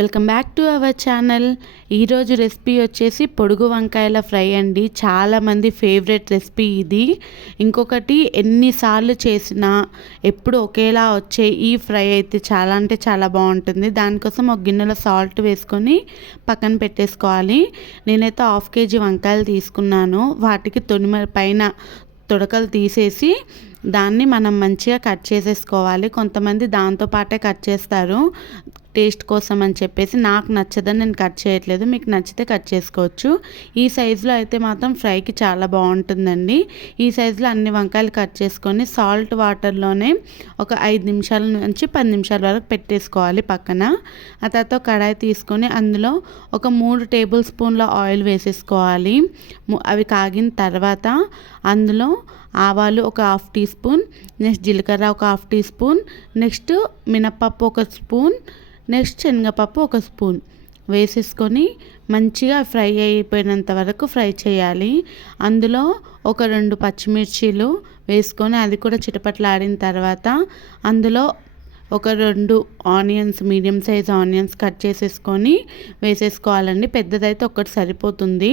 Welcome back to our channel. ఈరోజు recipe వచ్చేసి పొడుగు వంకాయల ఫ్రై అండి. చాలామంది ఫేవరెట్ రెసిపీ ఇది. ఇంకొకటి ఎన్నిసార్లు చేసినా ఎప్పుడు ఒకేలా వచ్చే ఈ ఫ్రై అయితే చాలా అంటే చాలా బాగుంటుంది. దానికోసం ఒక గిన్నెలో సాల్ట్ వేసుకొని పక్కన పెట్టేసుకోవాలి. నేనైతే 1/2 kg వంకాయలు తీసుకున్నాను. వాటికి పైన తొడకలు తీసేసి దాన్ని మనం మంచిగా కట్ చేసేసుకోవాలి. కొంతమంది దాంతోపాటే కట్ చేస్తారు టేస్ట్ కోసం అని చెప్పేసి. నాకు నచ్చదని నేను కట్ చేయట్లేదు, మీకు నచ్చితే కట్ చేసుకోవచ్చు. ఈ సైజులో అయితే మాత్రం ఫ్రైకి చాలా బాగుంటుందండి. ఈ సైజులో అన్ని వంకాయలు కట్ చేసుకొని సాల్ట్ వాటర్లోనే ఒక 5 నిమిషాల నుంచి 10 నిమిషాల వరకు పెట్టేసుకోవాలి పక్కన. ఆ తర్వాత కడాయి తీసుకొని అందులో ఒక 3 టేబుల్ స్పూన్ల ఆయిల్ వేసేసుకోవాలి. అవి కాగిన తర్వాత అందులో ఆవాలు ఒక 1/2 టీ స్పూన్, నెక్స్ట్ జీలకర్ర ఒక 1/2 టీ స్పూన్, నెక్స్ట్ మినప్పప్పు ఒక స్పూన్, నెక్స్ట్ శనగపప్పు ఒక స్పూన్ వేసేసుకొని మంచిగా ఫ్రై అయిపోయినంత వరకు ఫ్రై చేయాలి. అందులో ఒక 2 పచ్చిమిర్చీలు వేసుకొని అది కూడా చిటపట్లాడిన తర్వాత అందులో ఒక 2 onions, medium size onions cut చేసేసుకొని వేసేసుకోవాలండి. పెద్దదైతే ఒకటి సరిపోతుంది.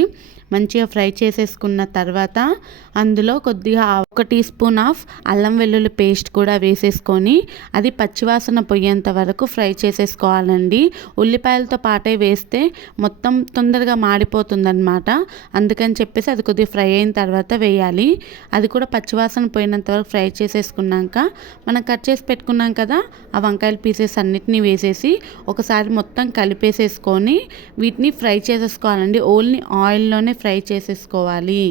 మంచిగా ఫ్రై చేసేసుకున్న తర్వాత అందులో కొద్దిగా 1 టీ స్పూన్ ఆఫ్ అల్లం వెల్లుల్లి పేస్ట్ కూడా వేసేసుకొని అది పచ్చివాసన పోయేంత వరకు ఫ్రై చేసేసుకోవాలండి. ఉల్లిపాయలతో పాటే వేస్తే మొత్తం తొందరగా మాడిపోతుంది అనమాట. అందుకని చెప్పేసి అది కొద్దిగా ఫ్రై అయిన తర్వాత వేయాలి. అది కూడా పచ్చివాసన పోయినంత వరకు ఫ్రై చేసేసుకున్నాక మనం కట్ చేసి పెట్టుకున్నాం కదా ఆ వంకాయల పీసెస్ అన్నిటినీ వేసేసి ఒకసారి మొత్తం కలిపేసేసుకొని వీటిని ఫ్రై చేసేసుకోవాలండి. ఓన్లీ ఆయిల్లోనే ఫ్రై చేసేసుకోవాలి.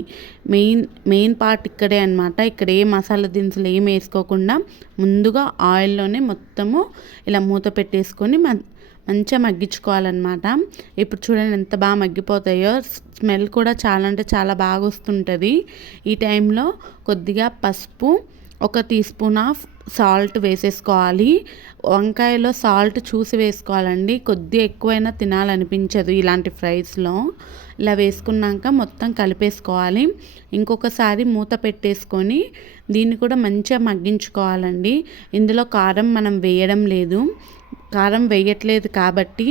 మెయిన్ పార్ట్ ఇక్కడే అనమాట. ఇక్కడ ఏ మసాలా దినుసులు ఏం వేసుకోకుండా ముందుగా ఆయిల్లోనే మొత్తము ఇలా మూత పెట్టేసుకొని మంచిగా మగ్గించుకోవాలన్నమాట. ఇప్పుడు చూడండి ఎంత బాగా మగ్గిపోతాయో. స్మెల్ కూడా చాలా అంటే చాలా బాగా వస్తుంటుంది. ఈ టైంలో కొద్దిగా పసుపు, 1 టీ స్పూన్ ఆఫ్ సాల్ట్ వేసేసుకోవాలి. వంకాయలో సాల్ట్ చూసి వేసుకోవాలండి. కొద్దిగా ఎక్కువైనా తినాలనిపించదు ఇలాంటి ఫ్రైస్లో. ఇలా వేసుకున్నాక మొత్తం కలిపేసుకోవాలి. ఇంకొకసారి మూత పెట్టేసుకొని దీన్ని కూడా మంచిగా మగ్గించుకోవాలండి. ఇందులో కారం మనం వేయడం లేదు, కారం వేయట్లేదు కాబట్టి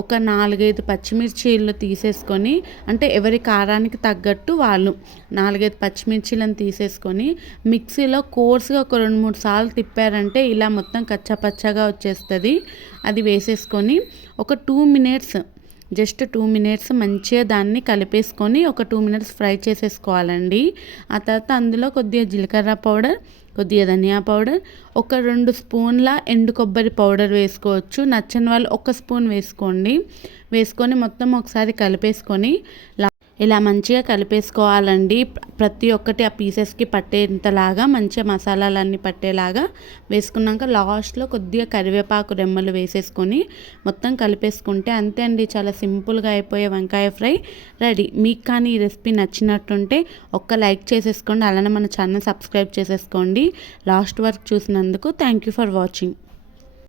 ఒక 4-5 పచ్చిమిర్చీలు తీసేసుకొని, అంటే ఎవరి కారానికి తగ్గట్టు వాళ్ళు 4-5 పచ్చిమిర్చీలను తీసేసుకొని మిక్సీలో కోర్స్గా ఒక 2-3 సార్లు తిప్పారంటే ఇలా మొత్తం కచ్చాపచ్చాగా వచ్చేస్తుంది. అది వేసేసుకొని ఒక 2 మినిట్స్, జస్ట్ 2 మినిట్స్ మంచిగా దాన్ని కలిపేసుకొని ఒక 2 మినిట్స్ ఫ్రై చేసేసుకోవాలండి. ఆ తర్వాత అందులో కొద్దిగా జీలకర్ర పౌడర్, కొద్దిగా ధనియా పౌడర్, ఒక 2 స్పూన్ల ఎండు కొబ్బరి పౌడర్ వేసుకోవచ్చు. నచ్చని వాళ్ళు 1 స్పూన్ వేసుకోండి. వేసుకొని మొత్తం ఒకసారి కలిపేసుకొని ఇలా మంచిగా కలిపేసుకోవాలండి. ప్రతి ఒక్కటి ఆ పీసెస్కి పట్టేంతలాగా మంచిగా మసాలాలన్నీ పట్టేలాగా వేసుకున్నాక లాస్ట్లో కొద్దిగా కరివేపాకు రెమ్మలు వేసేసుకొని మొత్తం కలిపేసుకుంటే అంతే అండి. చాలా సింపుల్గా అయిపోయే వంకాయ ఫ్రై రెడీ. మీకు కానీ ఈ రెసిపీ నచ్చినట్టుంటే ఒక్క లైక్ చేసేసుకోండి. అలానే మన ఛానల్ సబ్స్క్రైబ్ చేసేసుకోండి. లాస్ట్ వరకు చూసినందుకు థ్యాంక్ యూ ఫర్ వాచింగ్.